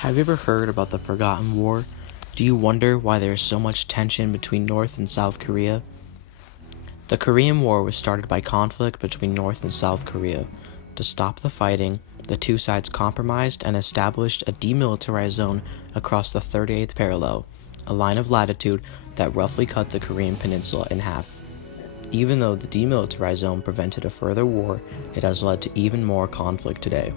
Have you ever heard about the Forgotten War? Do you wonder why there is so much tension between North and South Korea? The Korean War was started by conflict between North and South Korea. To stop the fighting, the two sides compromised and established a demilitarized zone across the 38th parallel, a line of latitude that roughly cut the Korean peninsula in half. Even though the demilitarized zone prevented a further war, it has led to even more conflict today.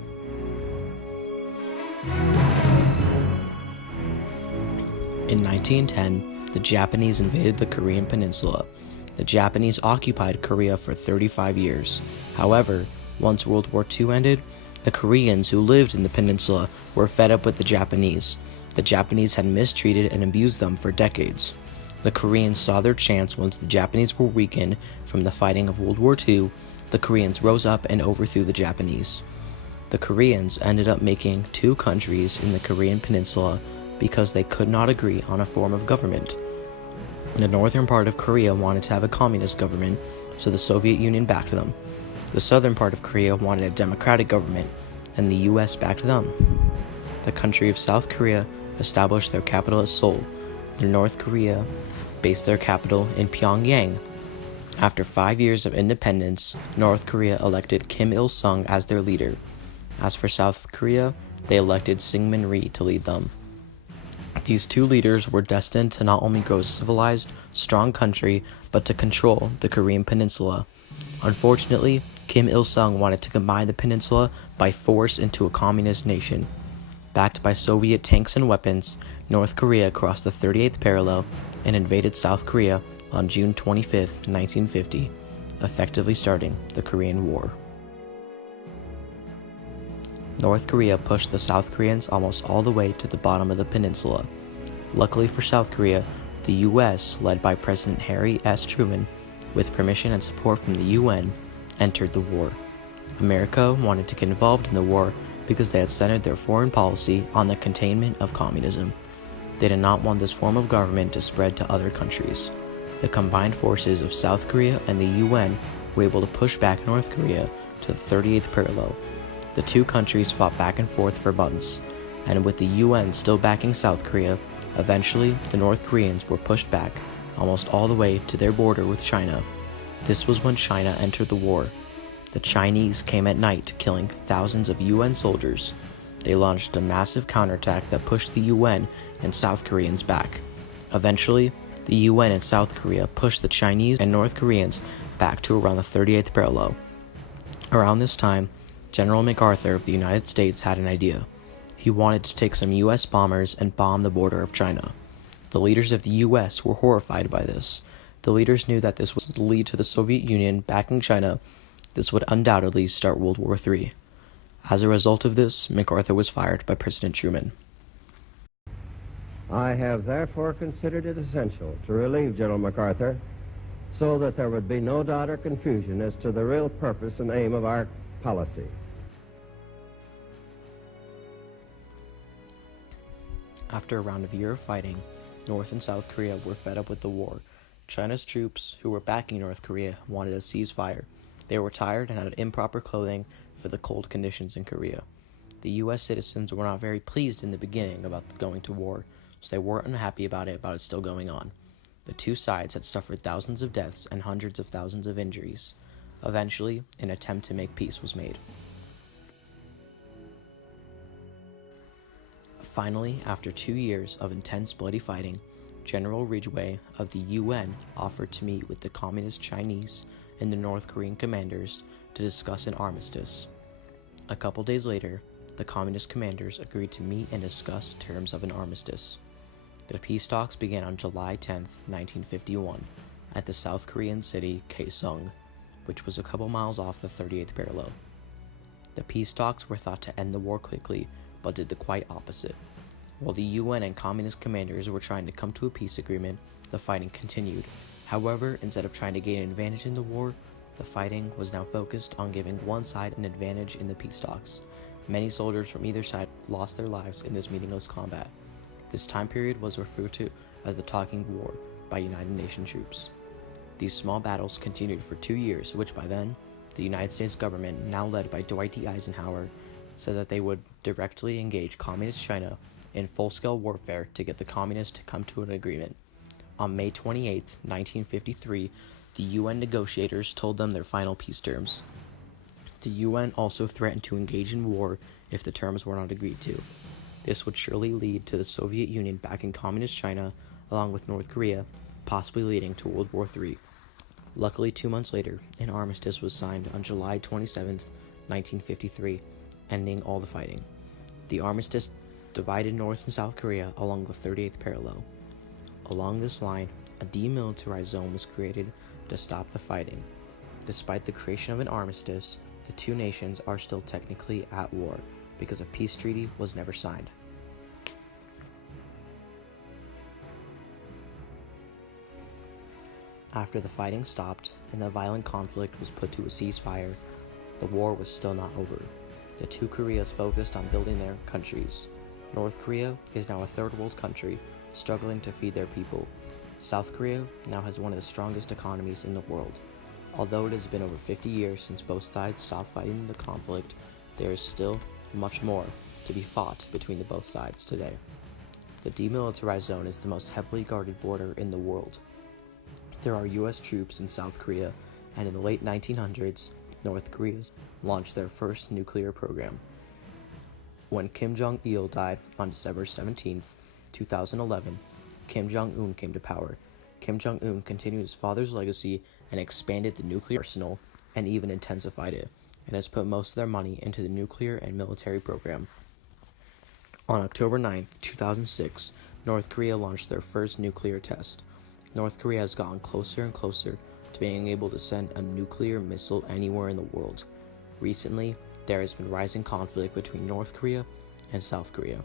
In 1910, the Japanese invaded the Korean peninsula. The Japanese occupied Korea for 35 years. However, once World War II ended, the Koreans who lived in the peninsula were fed up with the Japanese. The Japanese had mistreated and abused them for decades. The Koreans saw their chance once the Japanese were weakened from the fighting of World War II. The Koreans rose up and overthrew the Japanese. The Koreans ended up making two countries in the Korean peninsula because they could not agree on a form of government. The northern part of Korea wanted to have a communist government, so the Soviet Union backed them. The southern part of Korea wanted a democratic government, and the US backed them. The country of South Korea established their capital at Seoul. North Korea based their capital in Pyongyang. After 5 years of independence, North Korea elected Kim Il-sung as their leader. As for South Korea, they elected Syngman Rhee to lead them. These two leaders were destined to not only grow a civilized, strong country, but to control the Korean peninsula. Unfortunately, Kim Il-sung wanted to combine the peninsula by force into a communist nation. Backed by Soviet tanks and weapons, North Korea crossed the 38th parallel and invaded South Korea on June 25, 1950, effectively starting the Korean War. North Korea pushed the South Koreans almost all the way to the bottom of the peninsula. Luckily for South Korea, the U.S., led by President Harry S. Truman, with permission and support from the UN, entered the war. America wanted to get involved in the war because they had centered their foreign policy on the containment of communism. They did not want this form of government to spread to other countries. The combined forces of South Korea and the UN were able to push back North Korea to the 38th parallel. The two countries fought back and forth for months, and with the UN still backing South Korea, eventually the North Koreans were pushed back almost all the way to their border with China. This was when China entered the war. The Chinese came at night, killing thousands of UN soldiers. They launched a massive counterattack that pushed the UN and South Koreans back. Eventually, the UN and South Korea pushed the Chinese and North Koreans back to around the 38th parallel. Around this time, General MacArthur of the United States had an idea. He wanted to take some US bombers and bomb the border of China. The leaders of the US were horrified by this. The leaders knew that this would lead to the Soviet Union backing China. This would undoubtedly start World War III. As a result of this, MacArthur was fired by President Truman. I have therefore considered it essential to relieve General MacArthur so that there would be no doubt or confusion as to the real purpose and aim of our policy. After around a year of fighting, North and South Korea were fed up with the war. China's troops, who were backing North Korea, wanted a ceasefire. They were tired and had improper clothing for the cold conditions in Korea. The U.S. citizens were not very pleased in the beginning about going to war, so they weren't unhappy about it still going on. The two sides had suffered thousands of deaths and hundreds of thousands of injuries. Eventually, an attempt to make peace was made. Finally, after 2 years of intense bloody fighting, General Ridgway of the UN offered to meet with the Communist Chinese and the North Korean commanders to discuss an armistice. A couple days later, the Communist commanders agreed to meet and discuss terms of an armistice. The peace talks began on July 10, 1951, at the South Korean city Kaesong, which was a couple miles off the 38th parallel. The peace talks were thought to end the war quickly, but did the quite opposite. While the UN and communist commanders were trying to come to a peace agreement, the fighting continued. However, instead of trying to gain an advantage in the war, the fighting was now focused on giving one side an advantage in the peace talks. Many soldiers from either side lost their lives in this meaningless combat. This time period was referred to as the Talking War by United Nations troops. These small battles continued for 2 years, which by then, the United States government, now led by Dwight D. Eisenhower, said that they would directly engage Communist China in full-scale warfare to get the Communists to come to an agreement. On May 28, 1953, the UN negotiators told them their final peace terms. The UN also threatened to engage in war if the terms were not agreed to. This would surely lead to the Soviet Union backing Communist China along with North Korea, possibly leading to World War III. Luckily, 2 months later, an armistice was signed on July 27, 1953, ending all the fighting. The armistice divided North and South Korea along the 38th parallel. Along this line, a demilitarized zone was created to stop the fighting. Despite the creation of an armistice, the two nations are still technically at war because a peace treaty was never signed. After the fighting stopped and the violent conflict was put to a ceasefire, the war was still not over. The two Koreas focused on building their countries. North Korea is now a third world country, struggling to feed their people. South Korea now has one of the strongest economies in the world. Although it has been over 50 years since both sides stopped fighting the conflict, there is still much more to be fought between the both sides today. The demilitarized zone is the most heavily guarded border in the world. There are US troops in South Korea, and in the late 1900s, North Korea launched their first nuclear program. When Kim Jong-il died on December 17, 2011, Kim Jong-un came to power. Kim Jong-un continued his father's legacy and expanded the nuclear arsenal and even intensified it, and has put most of their money into the nuclear and military program. On October 9, 2006, North Korea launched their first nuclear test. North Korea has gotten closer and closer to being able to send a nuclear missile anywhere in the world. Recently, there has been rising conflict between North Korea and South Korea.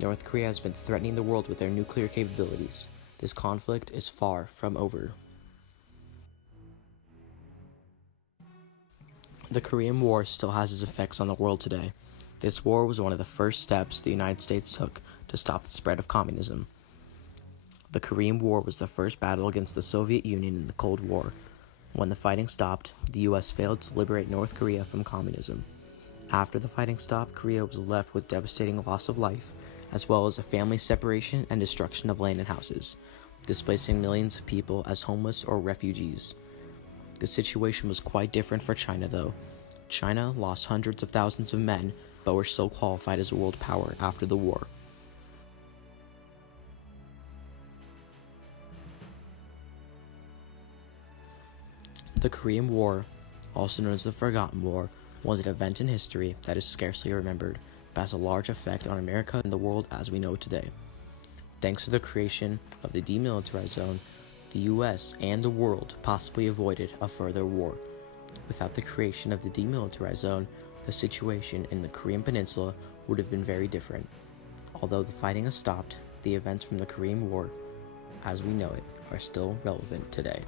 North Korea has been threatening the world with their nuclear capabilities. This conflict is far from over. The Korean War still has its effects on the world today. This war was one of the first steps the United States took to stop the spread of communism. The Korean War was the first battle against the Soviet Union in the Cold War. When the fighting stopped, the US failed to liberate North Korea from communism. After the fighting stopped, Korea was left with devastating loss of life, as well as a family separation and destruction of land and houses, displacing millions of people as homeless or refugees. The situation was quite different for China, though. China lost hundreds of thousands of men, but were still qualified as a world power after the war. The Korean War, also known as the Forgotten War, was an event in history that is scarcely remembered, but has a large effect on America and the world as we know it today. Thanks to the creation of the demilitarized zone, the US and the world possibly avoided a further war. Without the creation of the demilitarized zone, the situation in the Korean Peninsula would have been very different. Although the fighting has stopped, the events from the Korean War, as we know it, are still relevant today.